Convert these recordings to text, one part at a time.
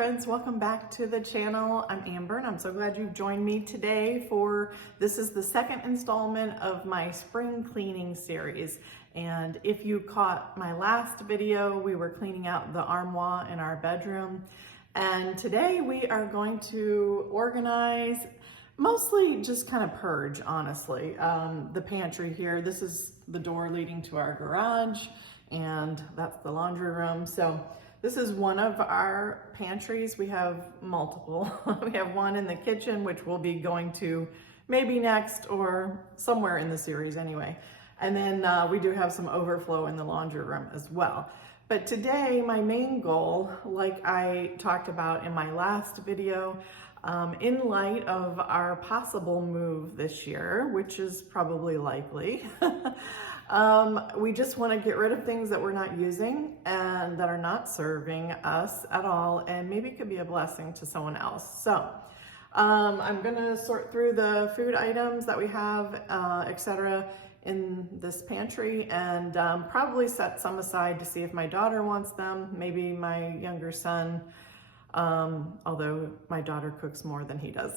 friends, welcome back to the channel. I'm Amber and I'm so glad you've joined me today for this is the second installment of my spring cleaning series. And if you caught my last video, we were cleaning out the armoire in our bedroom. And today we are going to organize, mostly just kind of purge, honestly, the pantry here. This is the door leading to our garage and that's the laundry room. So this is one of our pantries. We have multiple. We have one in the kitchen, which we'll be going to maybe next or somewhere in the series anyway. And then we do have some overflow in the laundry room as well. But today, my main goal, like I talked about in my last video, in light of our possible move this year, which is probably likely, we just want to get rid of things that we're not using and that are not serving us at all and maybe could be a blessing to someone else. So I'm going to sort through the food items that we have, etc. in this pantry and probably set some aside to see if my daughter wants them, maybe my younger son, although my daughter cooks more than he does.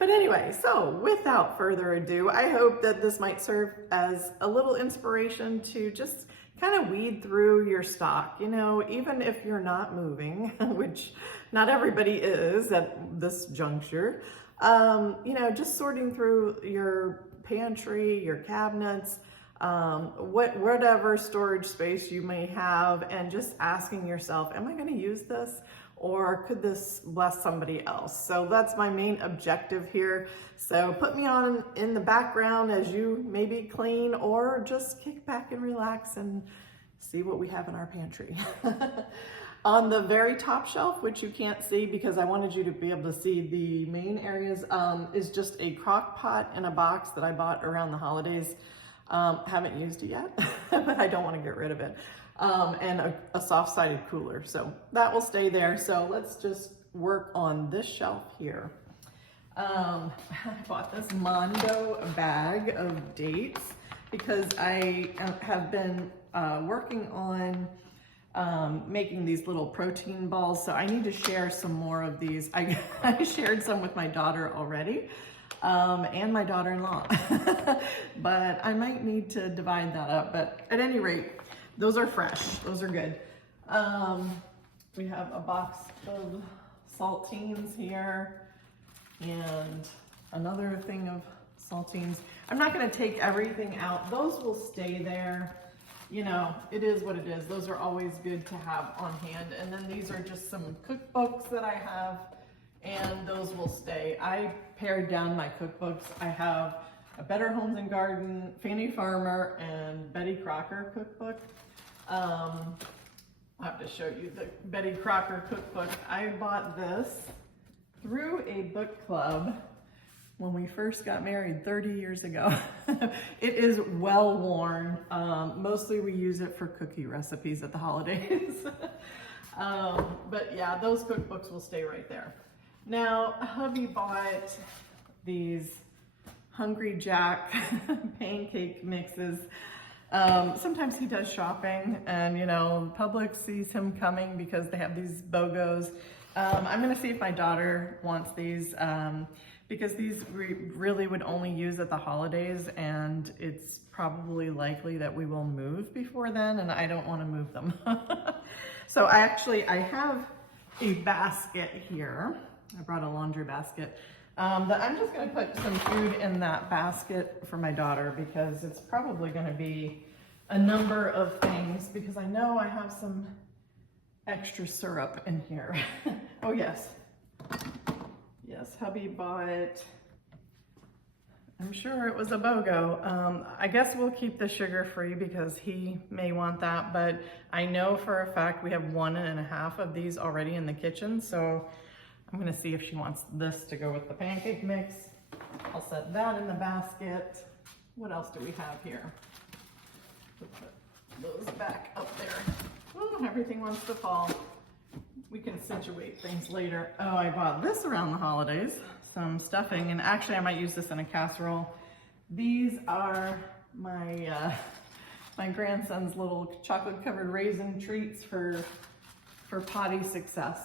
But anyway, so without further ado, I hope that this might serve as a little inspiration to just kind of weed through your stock, you know, even if you're not moving, which not everybody is at this juncture, you know, just sorting through your pantry, your cabinets, whatever storage space you may have, and just asking yourself, am I going to use this? Or could this bless somebody else? So that's my main objective here. So put me on in the background as you maybe clean or just kick back and relax and see what we have in our pantry. On the very top shelf, which you can't see because I wanted you to be able to see the main areas, is just a crock pot in a box that I bought around the holidays. Haven't used it yet, but I don't want to get rid of it. And a soft-sided cooler. So that will stay there. So let's just work on this shelf here. I bought this Mondo bag of dates because I have been working on making these little protein balls. So I need to share some more of these. I shared some with my daughter already. And my daughter-in-law, but I might need to divide that up. But at any rate, those are fresh. Those are good. We have a box of saltines here and another thing of saltines. I'm not going to take everything out. Those will stay there. You know, it is what it is. Those are always good to have on hand. And then these are just some cookbooks that I have, and those will stay. I pared down my cookbooks. I have a Better Homes and Garden, Fannie Farmer, and Betty Crocker cookbook. I'll have to show you the Betty Crocker cookbook. I bought this through a book club when we first got married 30 years ago. It is well worn. Mostly we use it for cookie recipes at the holidays. But yeah, those cookbooks will stay right there. Now, hubby bought these Hungry Jack pancake mixes. Sometimes he does shopping and, you know, Publix sees him coming because they have these BOGOs. I'm going to see if my daughter wants these because these we really would only use at the holidays, and it's probably likely that we will move before then, and I don't want to move them. So I have a basket here. I brought a laundry basket. But I'm just going to put some food in that basket for my daughter because it's probably going to be a number of things because I know I have some extra syrup in here. Oh yes. Yes, hubby bought, I'm sure it was a BOGO. I guess we'll keep the sugar free because he may want that, but I know for a fact we have 1.5 of these already in the kitchen, so I'm gonna see if she wants this to go with the pancake mix. I'll set that in the basket. What else do we have here? We'll put those back up there. Oh, everything wants to fall. We can situate things later. Oh, I bought this around the holidays, some stuffing, and actually I might use this in a casserole. These are my my grandson's little chocolate covered raisin treats for for potty success.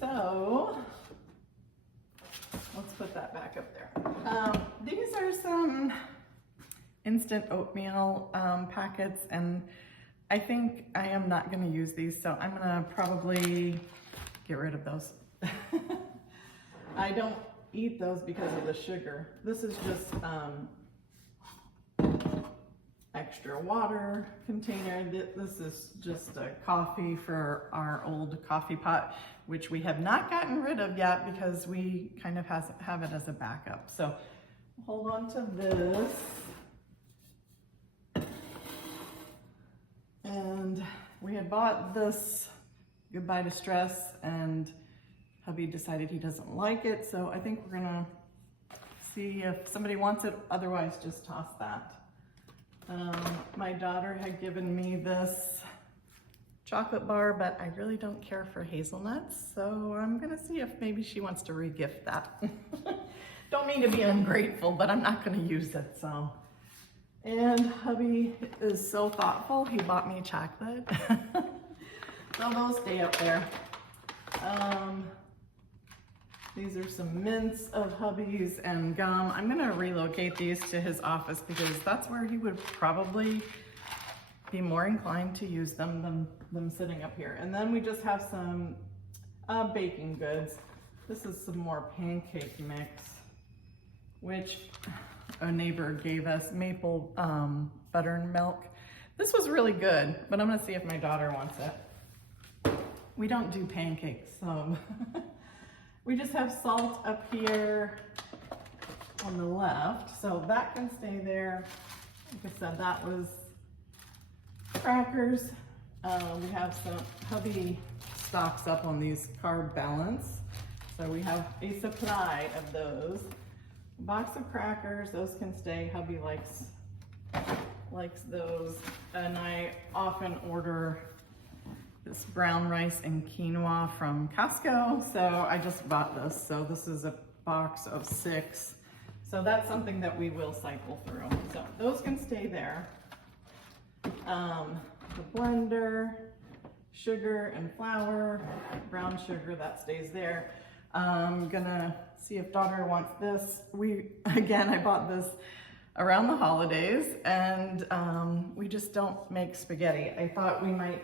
So let's put that back up there. These are some instant oatmeal packets, and I think I am not going to use these, so I'm going to probably get rid of those. I don't eat those because of the sugar. This is just extra water container. This is just a coffee for our old coffee pot, which we have not gotten rid of yet because we kind of have it as a backup. So hold on to this. And we had bought this Goodbye to Stress, and hubby decided he doesn't like it, so I think we're gonna see if somebody wants it, otherwise just toss that. My daughter had given me this chocolate bar, but I really don't care for hazelnuts, so I'm gonna see if maybe she wants to re-gift that. Don't mean to be ungrateful, but I'm not gonna use it, so. And hubby is so thoughtful, he bought me chocolate. So those stay up there. These are some mints of hubby's and gum. I'm gonna relocate these to his office because that's where he would probably be more inclined to use them than them sitting up here. And then we just have some baking goods. This is some more pancake mix, which a neighbor gave us, maple buttermilk. This was really good, but I'm gonna see if my daughter wants it. We don't do pancakes, so we just have salt up here on the left, so that can stay there. Like I said, that was crackers. We have some, hubby stocks up on these carb balance, so we have a supply of those. A box of crackers, those can stay. Hubby likes those, and I often order this brown rice and quinoa from Costco, so I just bought this. So this is a box of 6. So that's something that we will cycle through. So those can stay there. The blender, sugar and flour, brown sugar, that stays there. I'm gonna see if daughter wants this. I bought this around the holidays, and we just don't make spaghetti. I thought we might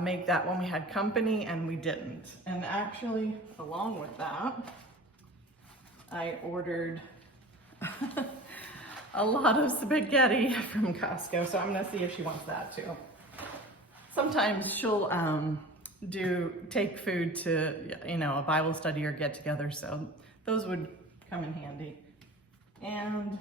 make that when we had company, and we didn't. And actually, along with that, I ordered a lot of spaghetti from Costco, so I'm gonna see if she wants that too. Sometimes she'll take food to, a Bible study or get together, so those would come in handy. And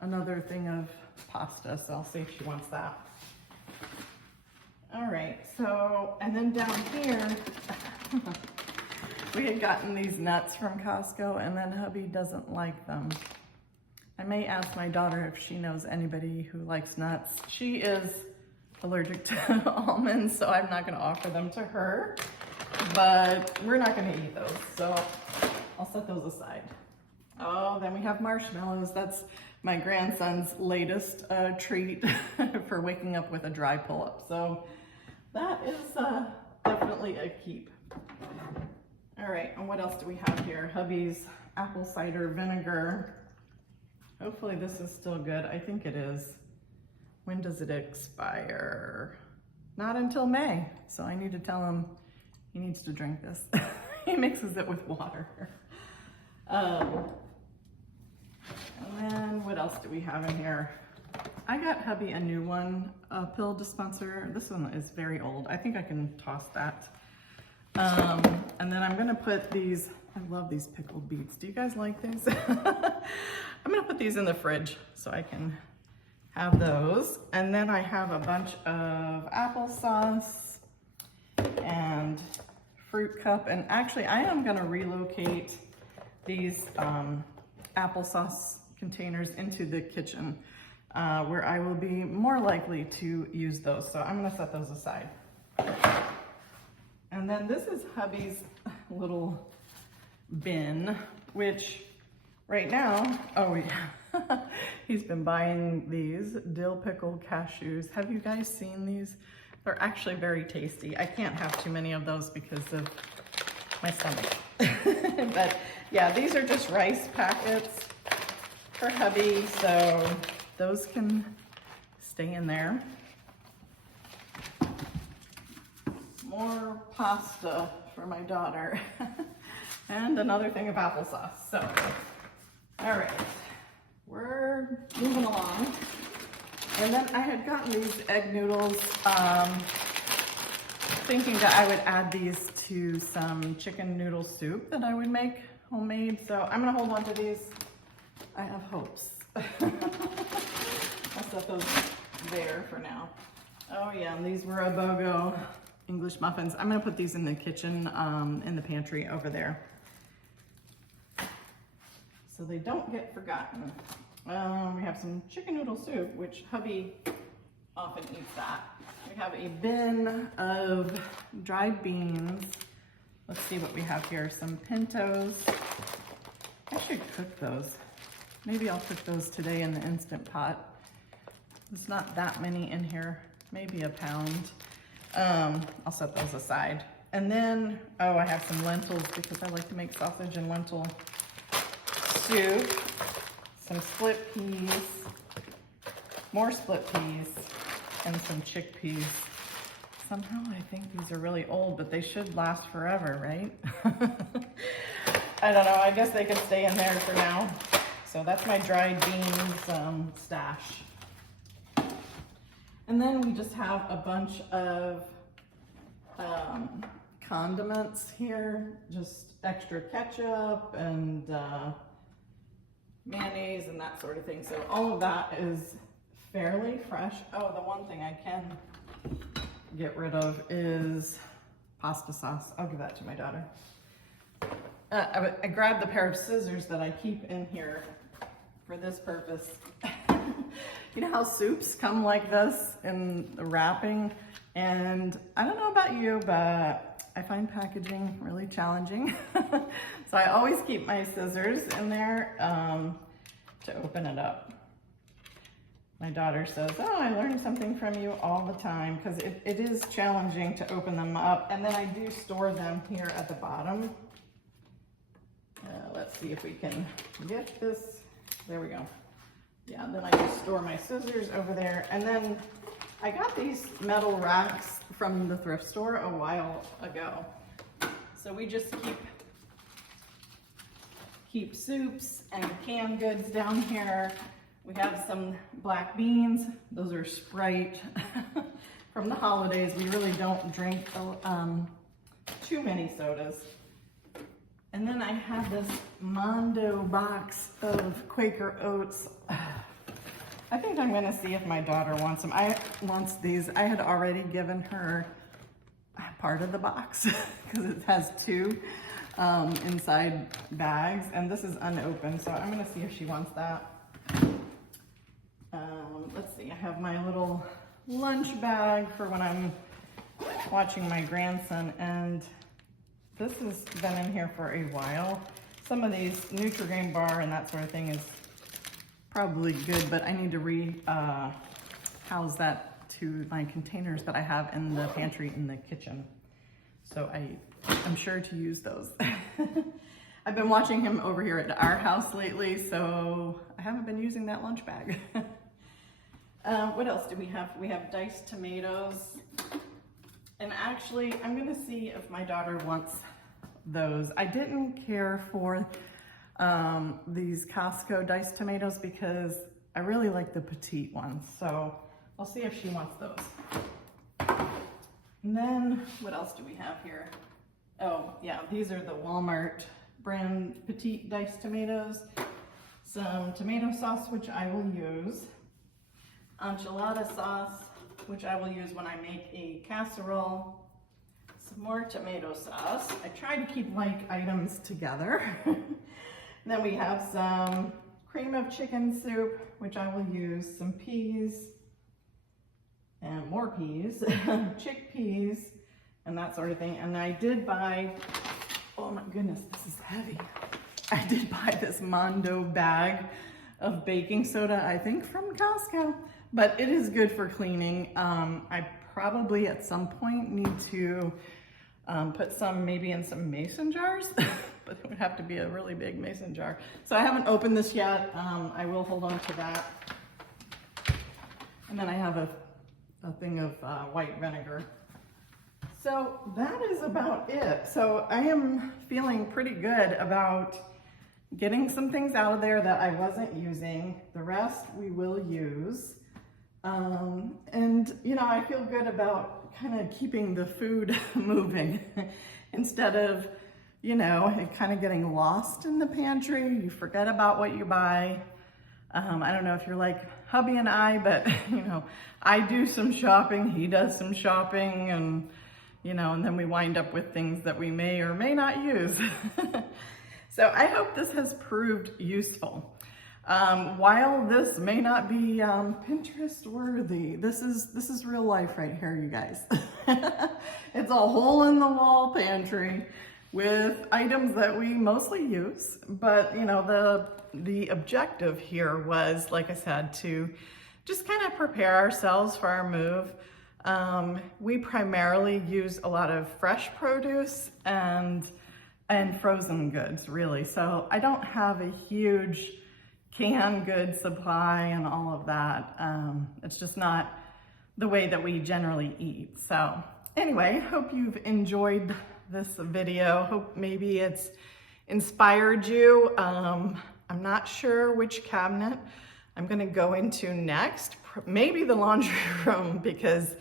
another thing of pasta, so I'll see if she wants that. All right, so, and then down here, we had gotten these nuts from Costco, and then hubby doesn't like them. I may ask my daughter if she knows anybody who likes nuts. She is allergic to almonds, so I'm not gonna offer them to her, but we're not gonna eat those, so I'll set those aside. Oh, then we have marshmallows. That's my grandson's latest treat for waking up with a dry pull-up. So that is definitely a keep. All right, and what else do we have here? Hubby's apple cider vinegar. Hopefully this is still good. I think it is. When does it expire? Not until May. So I need to tell him he needs to drink this. He mixes it with water. And then what else do we have in here? I got hubby a new one, a pill dispenser. This one is very old. I think I can toss that. And then I'm gonna put these, I love these pickled beets. Do you guys like these? I'm gonna put these in the fridge so I can have those. And then I have a bunch of applesauce and fruit cup. And actually I am gonna relocate these applesauce containers into the kitchen where I will be more likely to use those. So I'm gonna set those aside. And then this is hubby's little bin, which right now, oh yeah, he's been buying these dill pickle cashews. Have you guys seen these? They're actually very tasty. I can't have too many of those because of my stomach. But yeah, these are just rice packets for hubby, so those can stay in there. More pasta for my daughter. And another thing of applesauce. So, all right, we're moving along. And then I had gotten these egg noodles, thinking that I would add these to some chicken noodle soup that I would make homemade. So I'm gonna hold on to these. I have hopes. I'll set those there for now. Oh yeah, and these were a BOGO English muffins. I'm gonna put these in the kitchen, in the pantry over there, so they don't get forgotten. We have some chicken noodle soup, which hubby often eats that. We have a bin of dried beans. Let's see what we have here. Some pintos. I should cook those. Maybe I'll cook those today in the Instant Pot. There's not that many in here, maybe a pound. I'll set those aside. And then, oh, I have some lentils because I like to make sausage and lentil soup. Some split peas, more split peas, and some chickpeas. Somehow I think these are really old, but they should last forever, right? I don't know, I guess they could stay in there for now. So that's my dried beans stash. And then we just have a bunch of condiments here, just extra ketchup and mayonnaise and that sort of thing. So all of that is fairly fresh. Oh, the one thing I can get rid of is pasta sauce. I'll give that to my daughter. I grabbed the pair of scissors that I keep in here for this purpose. You know how soups come like this in the wrapping? And I don't know about you, but I find packaging really challenging. So I always keep my scissors in there to open it up. My daughter says, oh, I learned something from you all the time, because it is challenging to open them up. And then I do store them here at the bottom. Let's see if we can get this. There we go. Yeah, then I just store my scissors over there. And then I got these metal racks from the thrift store a while ago. So we just keep soups and canned goods down here. We have some black beans. Those are Sprite from the holidays. We really don't drink too many sodas. And then I have this Mondo box of Quaker Oats. I think I'm gonna see if my daughter wants them. Wants these. I had already given her part of the box because it has two inside bags, and this is unopened, so I'm gonna see if she wants that. Let's see, I have my little lunch bag for when I'm watching my grandson, and this has been in here for a while. Some of these Nutri-Grain bar and that sort of thing is probably good, but I need to house that to my containers that I have in the pantry in the kitchen. So I'm sure to use those. I've been watching him over here at our house lately, so I haven't been using that lunch bag. What else do we have? We have diced tomatoes. And actually, I'm gonna see if my daughter wants those. I didn't care for these Costco diced tomatoes because I really like the petite ones. So I'll see if she wants those. And then what else do we have here? Oh yeah, these are the Walmart brand petite diced tomatoes. Some tomato sauce, which I will use. Enchilada sauce, which I will use when I make a casserole. Some more tomato sauce. I try to keep like items together. Then we have some cream of chicken soup, which I will use, some peas, and more peas, chickpeas, and that sort of thing. And I did buy, oh my goodness, this is heavy. I did buy this Mondo bag of baking soda, I think from Costco, but it is good for cleaning. I probably at some point need to put some maybe in some mason jars, but it would have to be a really big mason jar. So I haven't opened this yet. I will hold on to that. And then I have a thing of white vinegar. So that is about it. So I am feeling pretty good about getting some things out of there that I wasn't using. The rest we will use. And you know, I feel good about kind of keeping the food moving instead of, you know, it kind of getting lost in the pantry. You forget about what you buy. I don't know if you're like hubby and I, but you know, I do some shopping, he does some shopping, and you know, and then we wind up with things that we may or may not use. So I hope this has proved useful. While this may not be Pinterest worthy, this is real life right here, you guys. It's a hole in the wall pantry with items that we mostly use, but you know, the objective here was, like I said, to just kind of prepare ourselves for our move. We primarily use a lot of fresh produce and frozen goods, really. So I don't have a huge canned goods supply and all of that. It's just not the way that we generally eat. So anyway, hope you've enjoyed this video. Hope maybe it's inspired you. I'm not sure which cabinet I'm gonna go into next. Maybe the laundry room, because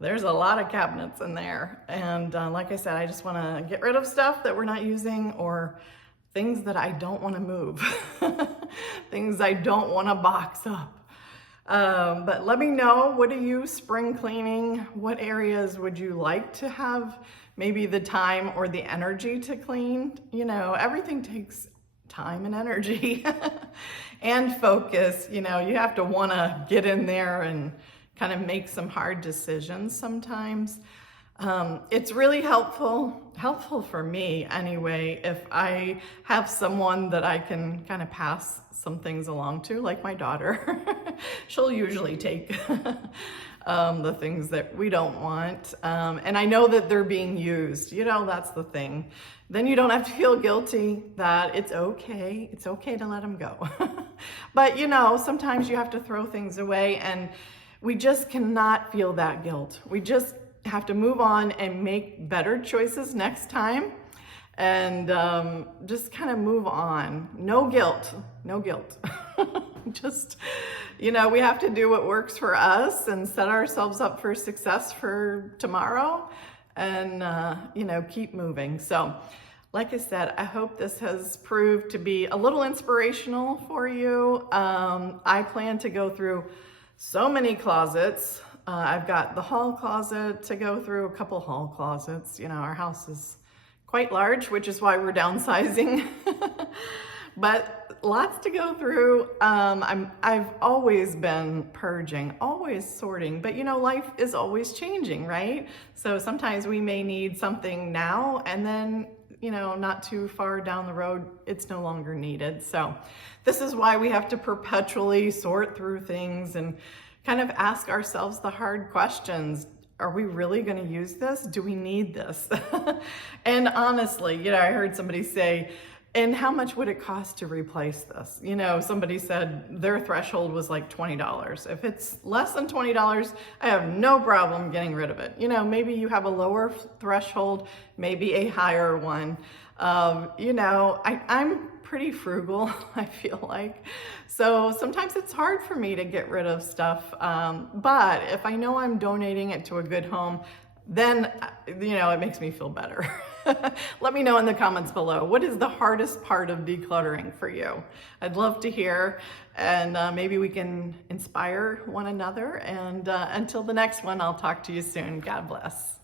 there's a lot of cabinets in there. And like I said, I just wanna get rid of stuff that we're not using, or things that I don't wanna move. Things I don't wanna box up. But let me know, what are you spring cleaning? What areas would you like to have maybe the time or the energy to clean? You know, everything takes time and energy and focus. You know, you have to wanna get in there and kind of make some hard decisions sometimes. It's really helpful for me anyway, if I have someone that I can kind of pass some things along to, like my daughter. She'll usually take the things that we don't want. And I know that they're being used, you know, that's the thing. Then you don't have to feel guilty that it's okay. It's okay to let them go. But you know, sometimes you have to throw things away, and we just cannot feel that guilt. We just have to move on and make better choices next time, and just kind of move on. No guilt, no guilt. Just, you know, we have to do what works for us and set ourselves up for success for tomorrow, and you know, keep moving. So like I said, I hope this has proved to be a little inspirational for you. I plan to go through so many closets. I've got the hall closet to go through, a couple hall closets. You know, our house is quite large, which is why we're downsizing. But lots to go through. I've always been purging, always sorting, but you know, life is always changing, right? So sometimes we may need something now, and then, you know, not too far down the road, it's no longer needed. So this is why we have to perpetually sort through things and kind of ask ourselves the hard questions. Are we really going to use this? Do we need this? And honestly, you know, I heard somebody say, and how much would it cost to replace this? You know, somebody said their threshold was like $20. If it's less than $20, I have no problem getting rid of it. You know, maybe you have a lower threshold, maybe a higher one. You know, I'm pretty frugal, I feel like. So sometimes it's hard for me to get rid of stuff. But if I know I'm donating it to a good home, then, you know, it makes me feel better. Let me know in the comments below. What is the hardest part of decluttering for you? I'd love to hear, and maybe we can inspire one another. And until the next one, I'll talk to you soon. God bless.